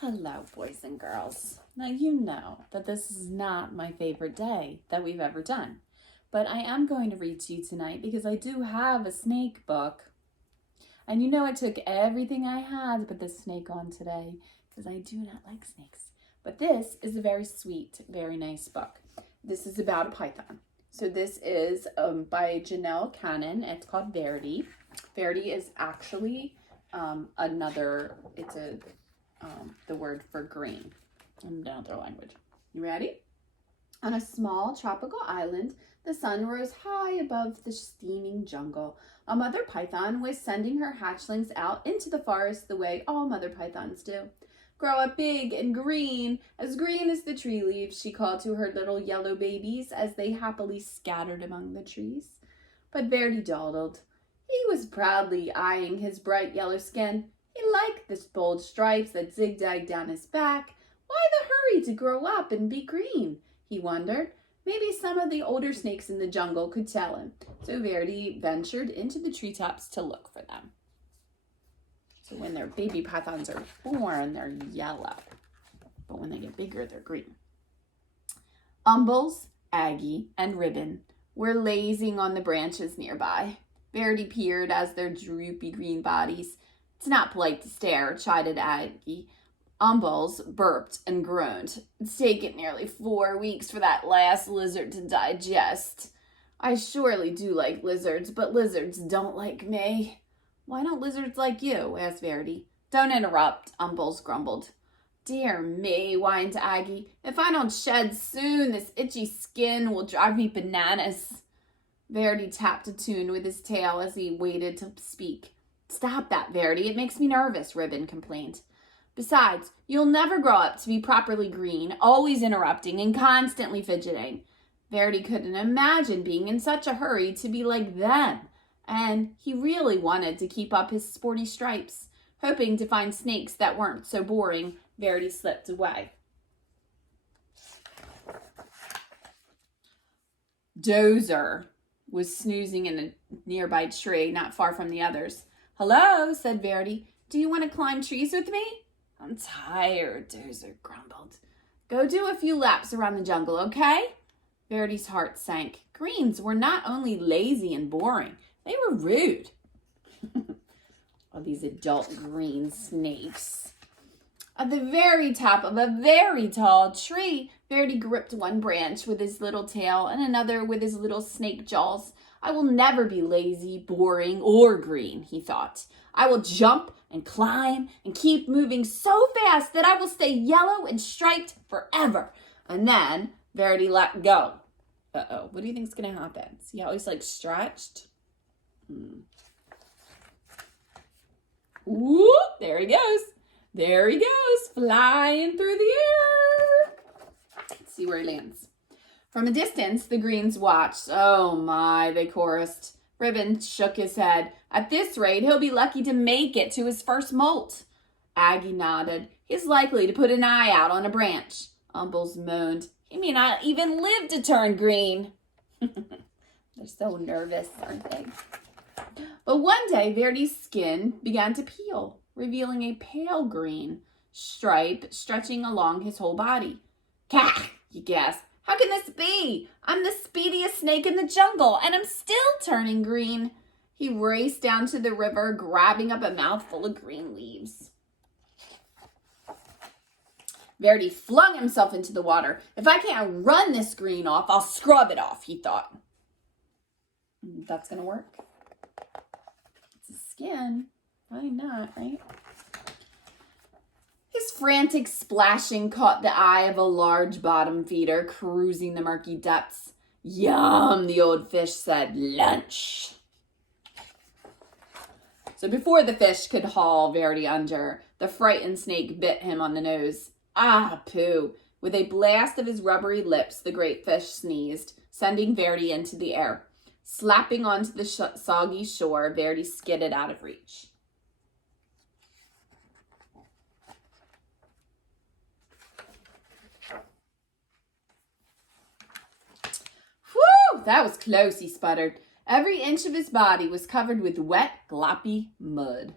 Hello, boys and girls. Now, you know that this is not my favorite day that we've ever done, but I am going to read to you tonight because I do have a snake book. And you know I took everything I had to put this snake on today because I do not like snakes. But this is a very sweet, very nice book. This is about a python. So this is by Janelle Cannon. It's called Verdi. Verdi is actually the word for green in another language. You ready? On a small tropical island, the sun rose high above the steaming jungle. A mother python was sending her hatchlings out into the forest the way all mother pythons do. Grow up big and green as the tree leaves, she called to her little yellow babies as they happily scattered among the trees. But Verdi dawdled. He was proudly eyeing his bright yellow skin. He liked the bold stripes that zigzagged down his back. Why the hurry to grow up and be green? He wondered. Maybe some of the older snakes in the jungle could tell him. So Verdi ventured into the treetops to look for them. So when their baby pythons are born, they're yellow. But when they get bigger, they're green. Umbles, Aggie, and Ribbon were lazing on the branches nearby. Verdi peered as their droopy green bodies. It's not polite to stare, chided Aggie. Umbles burped and groaned. It's taken nearly 4 weeks for that last lizard to digest. I surely do like lizards, but lizards don't like me. Why don't lizards like you? Asked Verdi. Don't interrupt, Umbles grumbled. Dear me, whined Aggie. If I don't shed soon, this itchy skin will drive me bananas. Verdi tapped a tune with his tail as he waited to speak. Stop that, Verdi. It makes me nervous, Ribbon complained. Besides, you'll never grow up to be properly green, always interrupting and constantly fidgeting. Verdi couldn't imagine being in such a hurry to be like them, and he really wanted to keep up his sporty stripes. Hoping to find snakes that weren't so boring, Verdi slipped away. Dozer was snoozing in a nearby tree not far from the others. Hello, said Verdi. Do you want to climb trees with me? I'm tired, Dozer grumbled. Go do a few laps around the jungle, okay? Verdi's heart sank. Greens were not only lazy and boring, they were rude. All these adult green snakes. At the very top of a very tall tree, Verdi gripped one branch with his little tail and another with his little snake jaws. I will never be lazy, boring, or green, he thought. I will jump and climb and keep moving so fast that I will stay yellow and striped forever. And then Verdi let go. Uh-oh, what do you think is going to happen? See how he's like stretched? Whoop, there he goes. There he goes, flying through the air. Let's see where he lands. From a distance, the greens watched. Oh my, they chorused. Ribbon shook his head. At this rate, he'll be lucky to make it to his first molt. Aggie nodded. He's likely to put an eye out on a branch. Umbles moaned. He may not even live to turn green. They're so nervous, aren't they? But one day, Verdi's skin began to peel, revealing a pale green stripe stretching along his whole body. Kah! He gasped. How can this be? I'm the speediest snake in the jungle, and I'm still turning green. He raced down to the river, grabbing up a mouthful of green leaves. Verdi flung himself into the water. If I can't run this green off, I'll scrub it off, he thought. That's going to work. It's a skin. Why not, right? His frantic splashing caught the eye of a large bottom feeder cruising the murky depths. Yum, the old fish said. Lunch. So before the fish could haul Verdi under, the frightened snake bit him on the nose. Ah, pooh. With a blast of his rubbery lips, the great fish sneezed, sending Verdi into the air. Slapping onto the soggy shore, Verdi skidded out of reach. Whew, that was close, he sputtered. Every inch of his body was covered with wet, gloppy mud.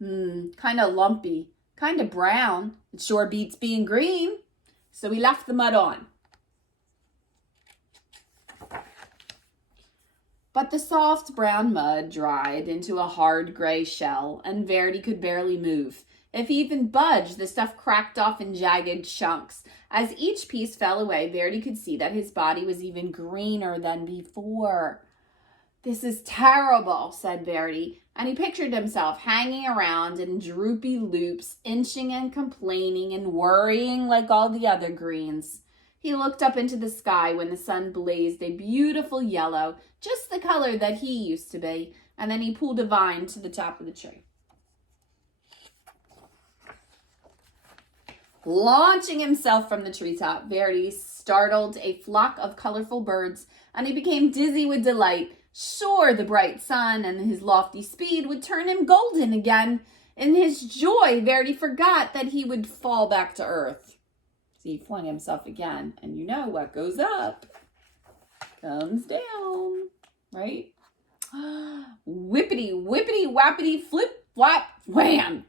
Kind of lumpy. Kind of brown. It sure beats being green. So he left the mud on. But the soft brown mud dried into a hard gray shell, and Verdi could barely move. If he even budged, the stuff cracked off in jagged chunks. As each piece fell away, Verdi could see that his body was even greener than before. "This is terrible," said Verdi, and he pictured himself hanging around in droopy loops, inching and complaining and worrying like all the other greens. He looked up into the sky when the sun blazed a beautiful yellow, just the color that he used to be, and then he pulled a vine to the top of the tree. Launching himself from the treetop, Verdi startled a flock of colorful birds, and he became dizzy with delight. Sure, the bright sun and his lofty speed would turn him golden again. In his joy, Verdi forgot that he would fall back to earth. So he flung himself again, and you know what goes up comes down, right? Whippity, whippity, whappity, flip, flap, wham!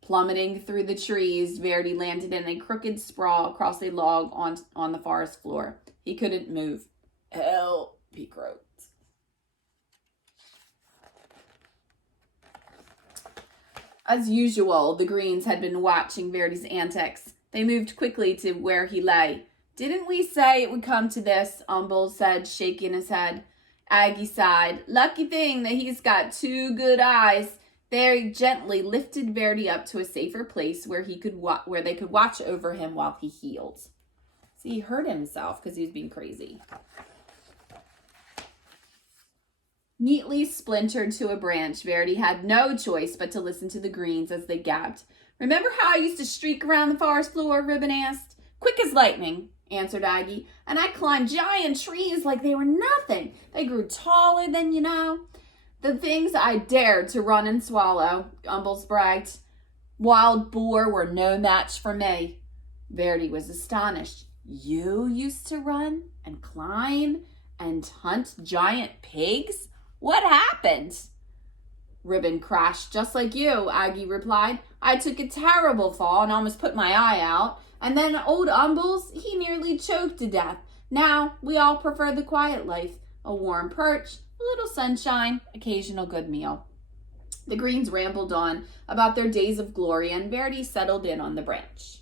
Plummeting through the trees, Verdi landed in a crooked sprawl across a log on the forest floor. He couldn't move. "Help," he croaked. As usual, the greens had been watching Verdi's antics. They moved quickly to where he lay. "Didn't we say it would come to this?" Umbel said, shaking his head. Aggie sighed. "Lucky thing that he's got 2 good eyes." They gently lifted Verdi up to a safer place where they could watch over him while he healed. See, he hurt himself because he was being crazy. Neatly splintered to a branch, Verdi had no choice but to listen to the greens as they gabbed. "Remember how I used to streak around the forest floor?" Ribbon asked. "Quick as lightning," answered Aggie. "And I climbed giant trees like they were nothing. They grew taller than you know. The things I dared to run and swallow," Umbles bragged. "Wild boar were no match for me." Verdi was astonished. "You used to run and climb and hunt giant pigs? What happened?" "Ribbon crashed just like you," Aggie replied. "I took a terrible fall and almost put my eye out. And then old Umbles, he nearly choked to death. Now we all prefer the quiet life. A warm perch, a little sunshine, occasional good meal." The greens rambled on about their days of glory, and Verdi settled in on the branch.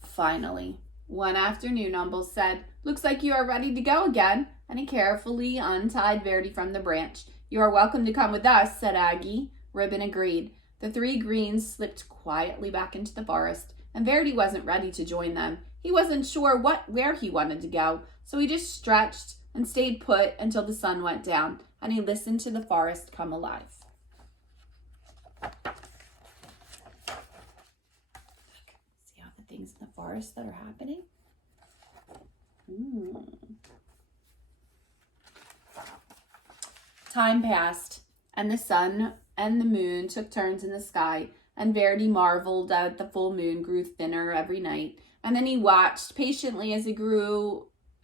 Finally, one afternoon, Umbles said, "Looks like you are ready to go again," and he carefully untied Verdi from the branch. "You are welcome to come with us," said Aggie. Ribbon agreed. The 3 greens slipped quietly back into the forest, and Verdi wasn't ready to join them. He wasn't sure where he wanted to go, so he just stretched and stayed put until the sun went down, and he listened to the forest come alive. See all the things in the forest that are happening? Time passed, and the sun and the moon took turns in the sky, and Verdi marveled that the full moon grew thinner every night. And then he watched patiently as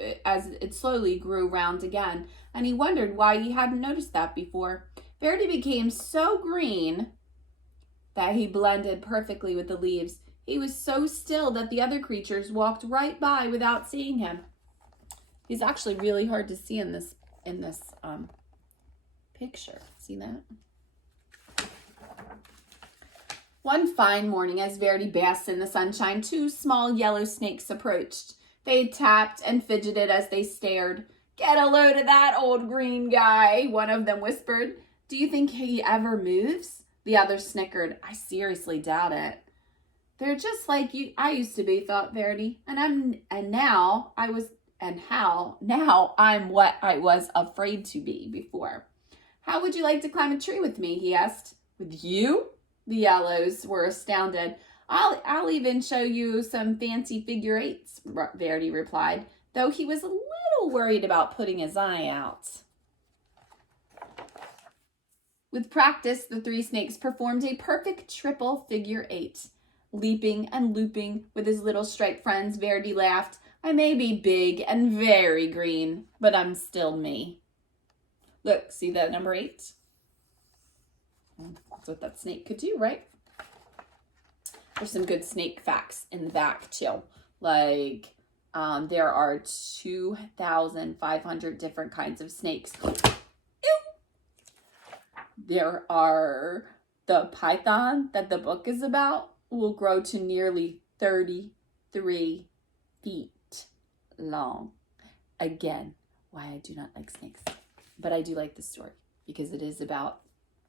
it slowly grew round again, and he wondered why he hadn't noticed that before. Verdi became so green that he blended perfectly with the leaves. He was so still that the other creatures walked right by without seeing him. He's actually really hard to see in this picture. See that? One fine morning, as Verdi basked in the sunshine, 2 small yellow snakes approached. They tapped and fidgeted as they stared. "Get a load of that old green guy," one of them whispered. "Do you think he ever moves?" The other snickered. "I seriously doubt it." "They're just like I used to be," thought Verdi. Now I'm what I was afraid to be before. "How would you like to climb a tree with me?" he asked. "With you?" The yellows were astounded. I'll even show you some fancy figure 8s, Verdi replied, though he was a little worried about putting his eye out. With practice, the 3 snakes performed a perfect triple figure 8. Leaping and looping with his little striped friends, Verdi laughed. "I may be big and very green, but I'm still me." Look, see that number 8? That's what that snake could do, right? There's some good snake facts in the back too. Like, there are 2,500 different kinds of snakes. There are, the python that the book is about will grow to nearly 33 feet long. Again, why I do not like snakes. But I do like the story because it is about,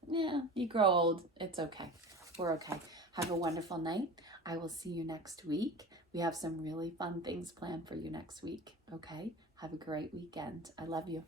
you grow old. It's okay. We're okay. Have a wonderful night. I will see you next week. We have some really fun things planned for you next week. Okay? Have a great weekend. I love you.